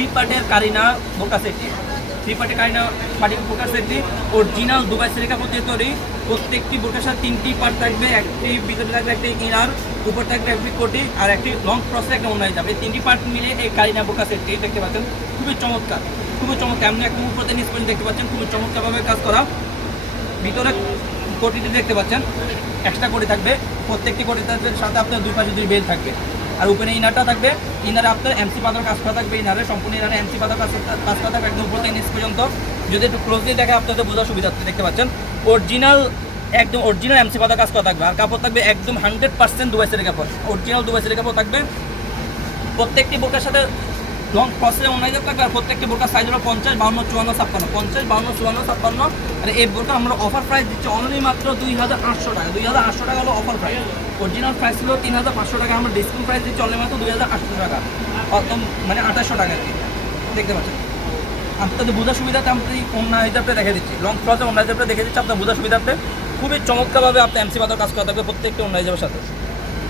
Three পার্টের কারিনা বোরকা সেটটি, থ্রি পার্টের কারিনা পার্টির বোরকা সেটটি অরিজিনাল দুবাই সেরিকা পদ্ধতি তৈরি। প্রত্যেকটি বোরকার সাথে 3টি পার্ট থাকবে, একটি ভিতরে থাকবে একটি ইনার, উপর থাকবে একটি কোটি আর একটি লং ক্রসে একটা অন্য যাবে। 3টি পার্ট মিলে এই কারিনা বোরকা সেটটি দেখতে পাচ্ছেন, খুবই চমৎকার, খুবই চমৎকার। এমনি একদম উপরে নিচ পর্যন্ত দেখতে পাচ্ছেন, খুবই চমৎকারভাবে কাজ করা। ভিতরে কোটিটি দেখতে পাচ্ছেন, এক্সট্রা কোটি থাকবে, প্রত্যেকটি কোটির সাথে আপনার দুই পাশে দুই বেল থাকবে। আর উপরে ইনারটা থাকবে, ইনারে আপনার এমসি পাতার কাজ করা থাকবে, ইনারে সম্পূর্ণ ইনারে এমসি পাতার কাজ করা থাকবে একদম উপর থেকে নিচ পর্যন্ত। যদি একটু ক্লোজলি দেখে আপনাদের বোঝার সুবিধা দেখতে পাচ্ছেন, অরিজিনাল একদম অরিজিনাল এমসি পাতার কাজ করা থাকবে। আর কাপড় থাকবে একদম 100% দুবাই সেরি কাপড়, অরিজিনাল দুবাই সেরি কাপড় থাকবে। প্রত্যেকটি বোরকার সাথে লং প্রসেসে অনলাইনে থাকবে। আর প্রত্যেকটি বোরকার সাইজ হলো 50, 52, 54, 56, 50, 52, 54, 56। আর এই বোরকা আমরা অফার প্রাইস দিচ্ছি অনলি মাত্র 2800 টাকা। 2800 টাকা হলো অফার প্রাইস। অরিজিনাল প্রাইস ছিল 3500 টাকা, আমরা ডিসকাউন্ট প্রাইস দিচ্ছি অনলি মাত্র 2800 টাকা, মানে 2800 টাকা আর কি। দেখতে পাচ্ছেন, আপনাদের বোঝার সুবিধাতে আমি অন্য হিসাবটা দেখে দিচ্ছি, লং প্রসেসে অন্য হিসাবটা দেখে দিচ্ছি আপনার বোঝার সুবিধাতে। খুবই চমৎকারভাবে আপনার এমসি পাতার কাজ করা থাকবে প্রত্যেকটা অন্য হিসাবের সাথে।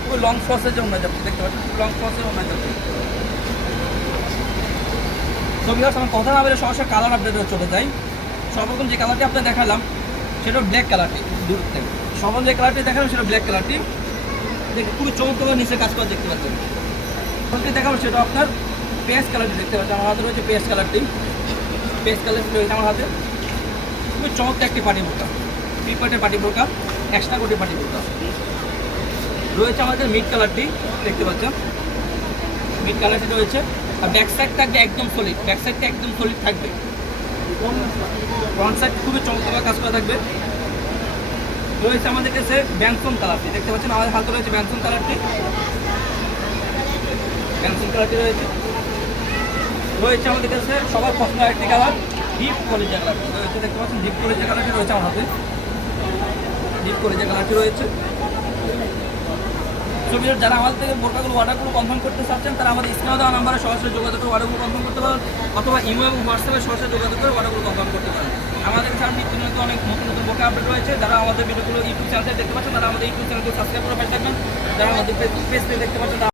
খুবই লং প্রসেসে অন্য হিসাবটা দেখতে পাচ্ছেন, লং প্রসেসে অন্য হিসাবটা। তো ভিউয়ার্স, আমার কথা না বলে সরাসরি কালার আপডেটে চলে যাই। সর্বপ্রথম যে কালারটি আপনার দেখালাম সেটা ব্ল্যাক কালারটি, দূর থেকে সর্বপ্রথম যে কালারটি দেখালাম সেটা ব্ল্যাক কালারটি। দেখে খুবই চমৎকার নিচে কাজ করা দেখতে পাচ্ছেন। কালারটি দেখাবো সেটা আপনার পেস্ট কালারটি দেখতে পাচ্ছেন। আমার হাতে রয়েছে পেস্ট কালারটি, পেস্ট কালারটি রয়েছে আমার হাতে। খুবই চমৎকার একটি পার্টি বোরকা, থ্রি পার্টের পার্টি বোরকা, এক্সট্রা কোটি পার্টি বোরকা। রয়েছে আমাদের মিড কালারটি দেখতে পাচ্ছেন, মিড কালারটি রয়েছে। আর ব্যাক সাইড থাকবে একদম সলিড, ব্যাক সাইডটা একদম সলিড থাকবে। ফ্রন্ট সাইড খুবই চমৎকার কাজ করা থাকবে। রয়েছে আমাদের কাছে ব্যানসন কালারটি দেখতে পাচ্ছেন, আমাদের হাতে রয়েছে ব্যানসন কালারটি, ব্যানসন কালারটি রয়েছে। রয়েছে আমাদের কাছে সবার পছন্দ একটি কালার ডিপ কলিজা কালারটি রয়েছে, দেখতে পাচ্ছেন ডিপ কলিজা কালারটি রয়েছে আমার হাতে, ডিপ কলিজা কালারটি রয়েছে। ছবির যারা আমাদের থেকে বোরকাগুলো অর্ডারগুলো কনফার্ম করতে চাচ্ছেন তারা আমাদের স্ক্রিনে দেওয়া নাম্বারে সরাসরি যোগাযোগ করে অর্ডারগুলো কনফার্ম করতে পারেন, অথবা ইমো এবং হোয়াটসঅ্যাপে সরাসরি যোগাযোগ করে অর্ডারগুলো কনফার্ম করতে পারেন। আমাদের সামনে নিত্য অনেক নতুন নতুন বোরকা আপডেট রয়েছে। যারা আমাদের ভিডিওগুলো ইউটিউব চ্যানেলে দেখতে পাচ্ছেন তারা আমাদের ইউটিউব চ্যানেলকে সাবস্ক্রাইব করে পাশে থাকবেন। যারা আমাদের পেজ দেখতে পাচ্ছেন